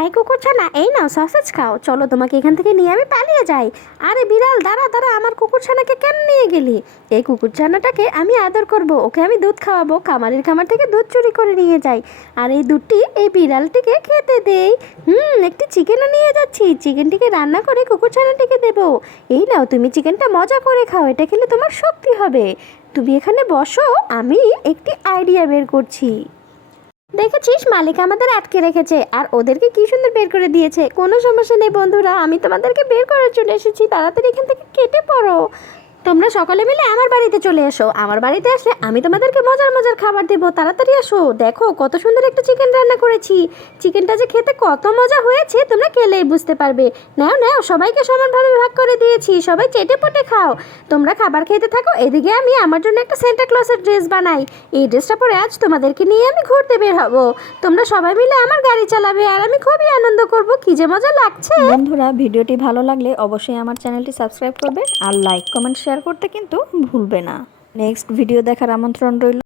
এই কুকুরছানা, এই নাও সসেজ খাও। চলো তোমাকে এখান থেকে নিয়ে আমি পালিয়ে যাই। আরে বিড়াল, দাঁড়া দাঁড়া, আমার কুকুরছানাকে কেন নিয়ে গেলি? এই কুকুরছানাটাকে আমি আদর করব, ওকে আমি দুধ খাওয়াবো, খামারের খামার থেকে দুধ চুরি করে নিয়ে যাই, আর এই দুধটি এই বিড়ালটিকে খেতে দেই। একটি চিকেনও নিয়ে যাচ্ছি, চিকেনটিকে রান্না করে কুকুরছানাটিকে দেবো। এই নাও, তুমি চিকেনটা মজা করে খাও, এটা খেলে তোমার শক্তি হবে। তুমি এখানে বসো, আমি একটি আইডিয়া বের করছি। দেখেছিস, মালিক আমাদের আটকে রেখেছে আর ওদেরকে কি সুন্দর বের করে দিয়েছে। কোনো সমস্যা নেই বন্ধুরা, আমি তোমাদেরকে বের করার জন্য এসেছি, তাড়াতাড়ি এখান থেকে কেটে পড়ো। তোমরা সকলে মিলে আমার বাড়িতে চলে এসো। আমার বাড়িতে আসলে আমি তোমাদেরকে মজার মজার খাবার দেবো, তাড়াতাড়ি আসো। দেখো কত সুন্দর একটা চিকেন রান্না করেছি, চিকেনটা যে খেতে কত মজা হয়েছে তোমরা খেলেই বুঝতে পারবে। নাও নাও, সবাইকে সমানভাবে ভাগ করে দিয়েছি, সবাই চেটে পটে খাও। তোমরা খাবার খেতে থাকো, এদিকে আমি আমার জন্য একটা সেন্টা ক্লসের ড্রেস বানাই। এই ড্রেসটা পরে আজ তোমাদেরকে নিয়ে আমি ঘুরতে বের হব। তোমরা সবাই মিলে আমার গাড়ি চালাবে আর আমি খুবই আনন্দ করব। কি যে মজা লাগছে। বন্ধুরা, ভিডিওটি ভালো লাগলে অবশ্যই আমার চ্যানেলটি সাবস্ক্রাইব করবে আর লাইক কমেন্ট শেয়ার করতে কিন্তু ভুলবে না। নেক্সট ভিডিও দেখার আমন্ত্রণ রইল।